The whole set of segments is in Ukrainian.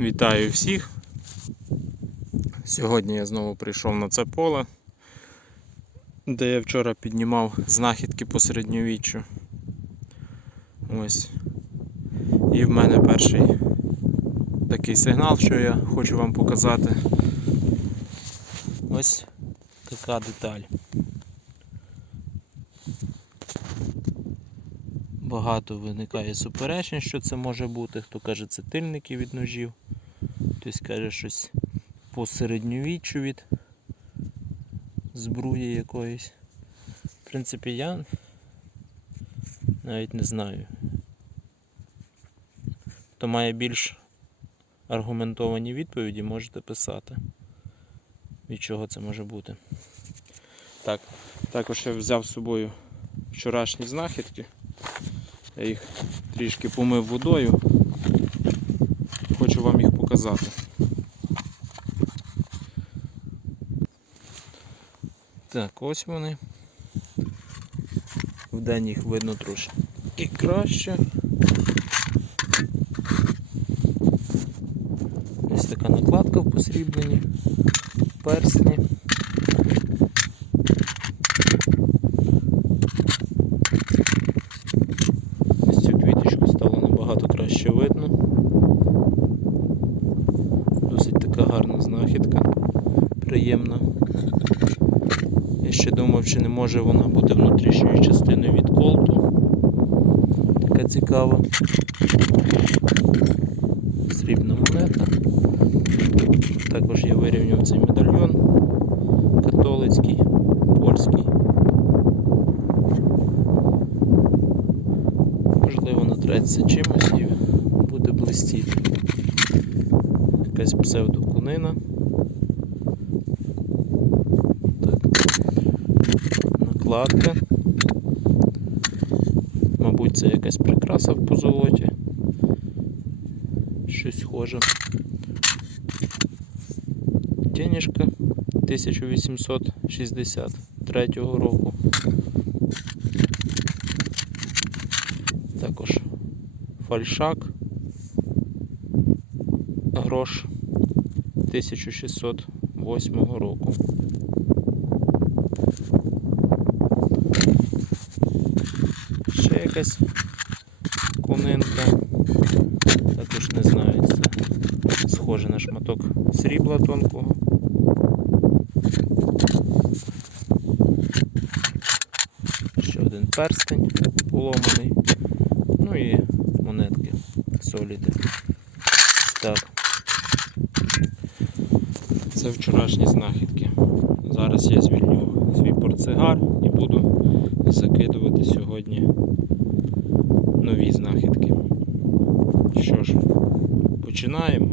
Вітаю всіх. Сьогодні я знову прийшов на це поле, де я вчора піднімав знахідки по середньовіччю. Ось. І в мене перший такий сигнал, що я хочу вам показати. Ось така деталь. Багато виникає суперечень, що це може бути. Хто каже, це тильники від ножів, хтось каже щось по середньовіччю від збруї якоїсь. В принципі, я навіть не знаю. Хто має більш аргументовані відповіді, можете писати, від чого це може бути. Так, також я взяв з собою вчорашні знахідки. Я їх трішки помив водою. Показати. Так, ось вони. Вдень їх видно трошки краще. Ось така накладка в посрібленні, персні. Ось цю квіточку стало набагато краще видно. Досить така гарна знахідка, приємна. Я ще думав, чи не може вона бути внутрішньою частиною від колту. Така цікава. Срібна монета. Також я вирівняв цей медальйон католицький, польський. Можливо, натреться чимось і буде блистіти. Якась псевдокунина. Так. Накладка. Мабуть, це якась прикраса в позолоті. Щось схоже. Денежка 1863 року. Також фальшак. Грош 1608 року. Ще якась конинка. Також не знаю, це схоже на шматок срібла тонкого. Ще один перстень поломаний. Ну і монетки соліди. Так. Це вчорашні знахідки. Зараз я звільню портсигар і буду закидувати сьогодні нові знахідки. Що ж, починаємо.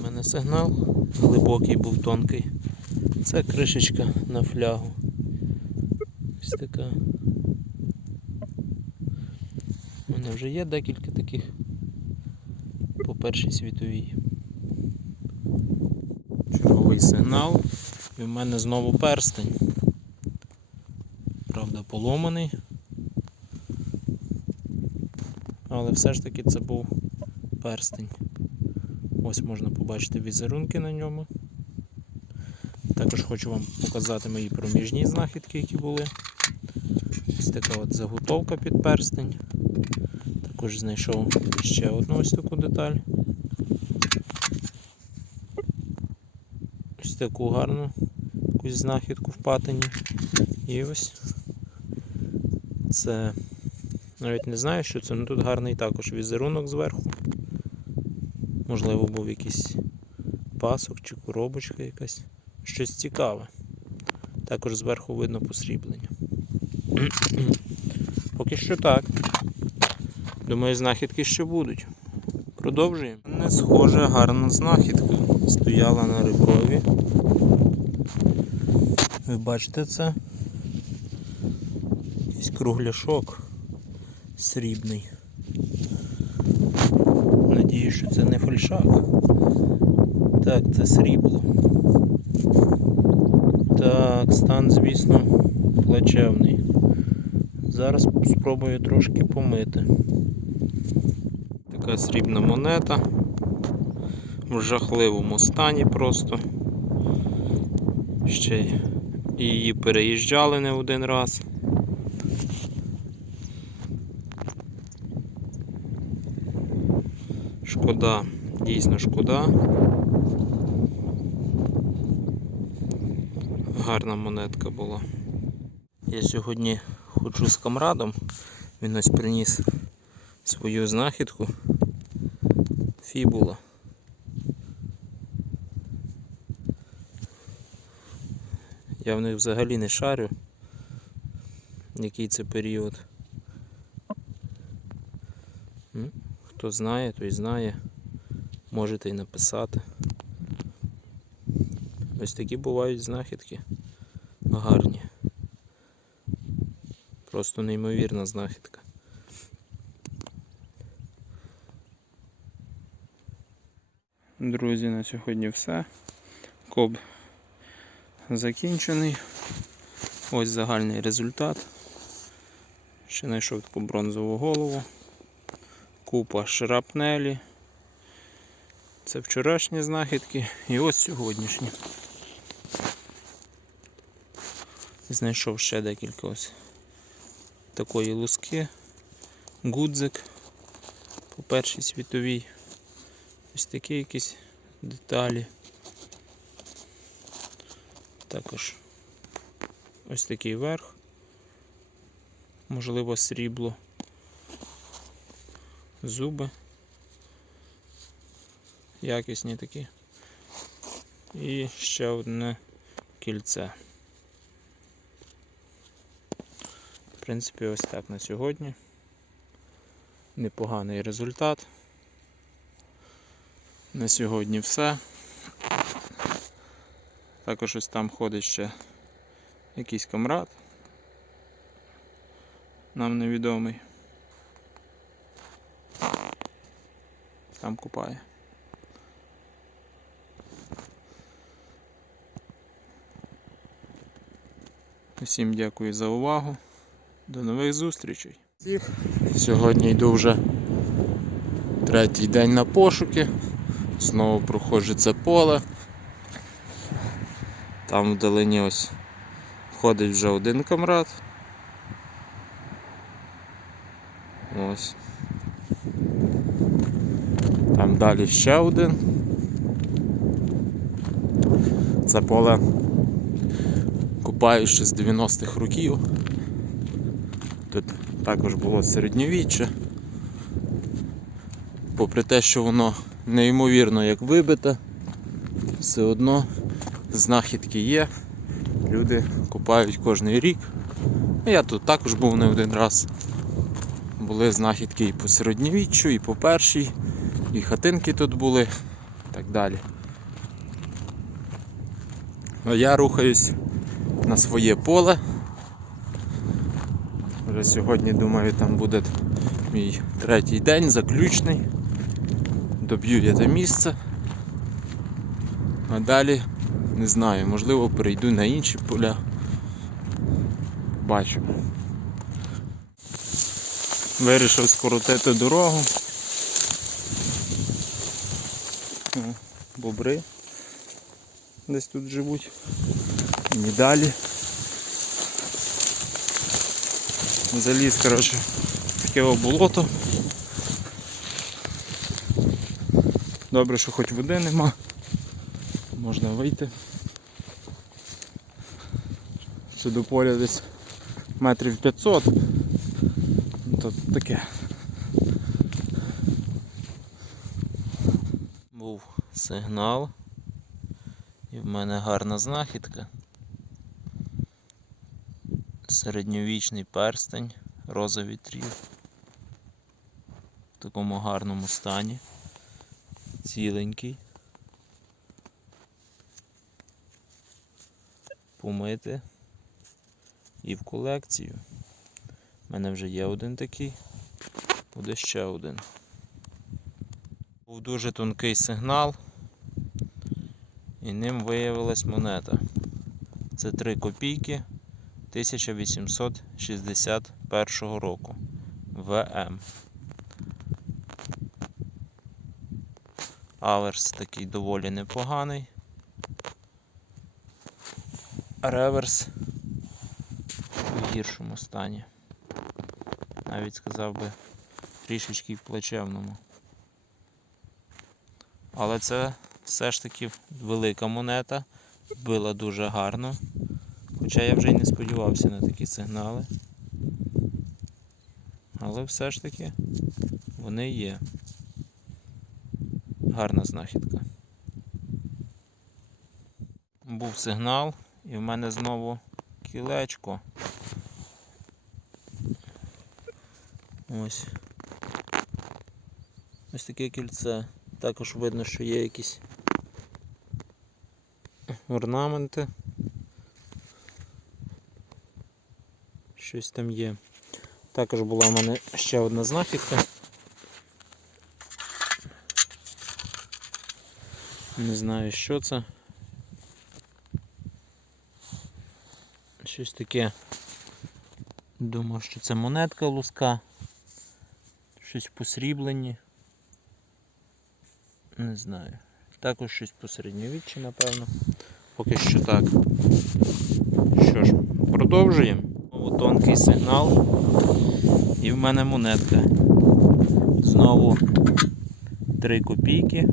У мене сигнал глибокий був тонкий. Це кришечка на флягу. Ось така. У мене вже є декілька таких по першій світовій. Черговий сигнал. І в мене знову перстень. Правда, поломаний. Але все ж таки це був перстень. Ось можна побачити візерунки на ньому. Також хочу вам показати мої проміжні знахідки, які були. Ось така от заготовка під перстень. Також знайшов ще одну ось таку деталь. Ось таку гарну якусь знахідку в патині. І ось це навіть не знаю, що це, але тут гарний також візерунок зверху. Можливо, був якийсь пасок чи коробочка якась. Щось цікаве. Також зверху видно посріблення. Поки що так. Думаю, знахідки ще будуть. Продовжуємо. Не схожа гарна знахідка. Стояла на реброві. Ви бачите це? Якийсь кругляшок срібний. Надію, що це не фальшак. Так, це срібло. Так, стан, звісно, плачевний. Зараз спробую трошки помити. Така срібна монета. в жахливому стані просто. Ще її переїжджали не один раз. Шкода, дійсно шкода. Гарна монетка була. Я сьогодні ходжу з камрадом. Він ось приніс свою знахідку. Фібула. Я в них взагалі не шарю. Який це період. Хто знає, той знає. Можете й написати. Ось такі бувають знахідки. Гарні. Просто неймовірна знахідка. Друзі, на сьогодні все. Коб закінчений. Ось загальний результат. Ще знайшов таку бронзову голову. Купа шрапнелі. Це вчорашні знахідки і ось сьогоднішні. Знайшов ще декілька ось такої луски, гудзик по першій світовій. Ось такі якісь деталі. Також ось такий верх, можливо, срібло, зуби. Якісні такі. І ще одне кільце. В принципі, ось так на сьогодні. Непоганий результат. На сьогодні все. Також ось там ходить ще якийсь камрад. Нам невідомий. Там купає. Усім дякую за увагу. До нових зустрічей. Сьогодні йду вже третій день на пошуки. Знову проходжу це поле. Там вдалині ось входить вже один камрад. Ось. Там далі ще один. Це поле купаю з 90-х років. Тут також було середньовіччя. Попри те, що воно неймовірно як вибите, все одно знахідки є. Люди купають кожний рік. Я тут також був не один раз. Були знахідки і по середньовіччю, і по першій, і хатинки тут були, і так далі. А я рухаюсь на своє поле. Вже сьогодні, думаю, там буде мій третій день, заключний. Доб'ю я те місце. А далі не знаю, можливо перейду на інші поля. Бачу. Вирішив скоротити дорогу. Бобри десь тут живуть. І далі. Заліз, коротше, таке болото. Добре, що хоч води нема. Можна вийти. Це до поля десь метрів 500. Ну, То таке. Був сигнал. І в мене гарна знахідка. Середньовічний перстень, роза вітрів. В такому гарному стані. Ціленький. Помити і в колекцію. У мене вже є один такий, буде ще один. Був дуже тонкий сигнал, і ним виявилась монета. Це 3 копійки 1861 року. ВМ. Аверс такий доволі непоганий. Реверс в гіршому стані. Навіть сказав би трішечки в плачевному. Але це все ж таки велика монета. Била дуже гарно. Хоча я вже й не сподівався на такі сигнали. Але все ж таки вони є. Гарна знахідка. Був сигнал, і в мене знову кілечко. Ось. Ось таке кільце. Також видно, що є якісь орнаменти. Щось там є. Також була в мене ще одна знахідка. Не знаю, що це. Щось таке. Думав, що це монетка луска. Щось посріблені. Не знаю. Також щось по середньовіччі, напевно. Поки що так. Що ж, продовжуємо. Знову тонкий сигнал. І в мене монетка. Знову 3 копійки.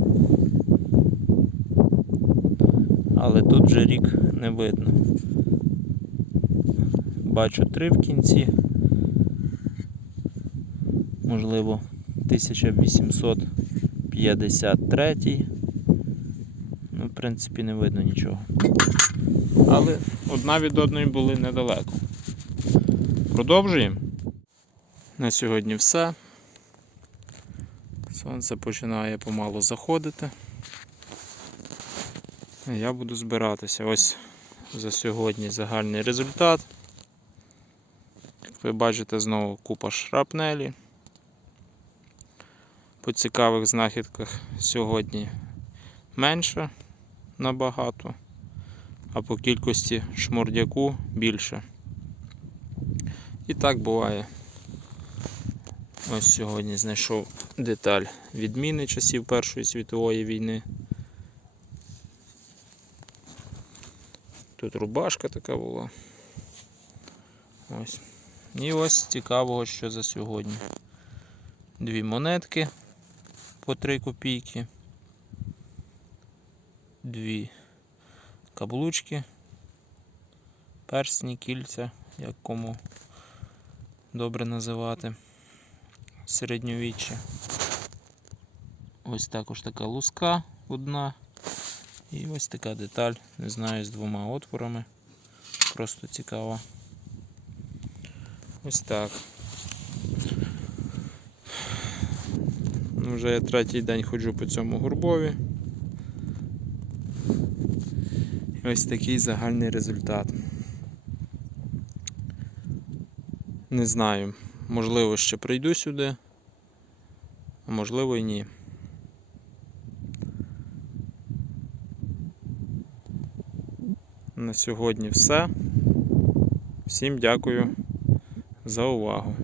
Але тут вже рік не видно. Бачу 3 в кінці. Можливо, 1853. Ну, в принципі, не видно нічого. Але одна від одної були недалеко. Продовжуємо. На сьогодні все. Сонце починає помалу заходити. Я буду збиратися. Ось за сьогодні загальний результат. Як ви бачите, знову купа шрапнелі. По цікавих знахідках сьогодні менше набагато, а по кількості шмурдяку більше. І так буває. Ось сьогодні знайшов деталь відміни часів Першої світової війни. Тут рубашка така була. Ось. І ось цікавого, що за сьогодні. Дві монетки по 3 копійки. Дві каблучки, персні, кільця, як кому добре називати. Середньовіччя. Ось також така луска одна. І ось така деталь, не знаю, з двома отворами. Просто цікава. Ось так. Ну, Вже я третій день ходжу по цьому гурбові. І ось такий загальний результат. Не знаю, можливо, ще прийду сюди, а можливо і ні. На сьогодні все. Всім дякую за увагу.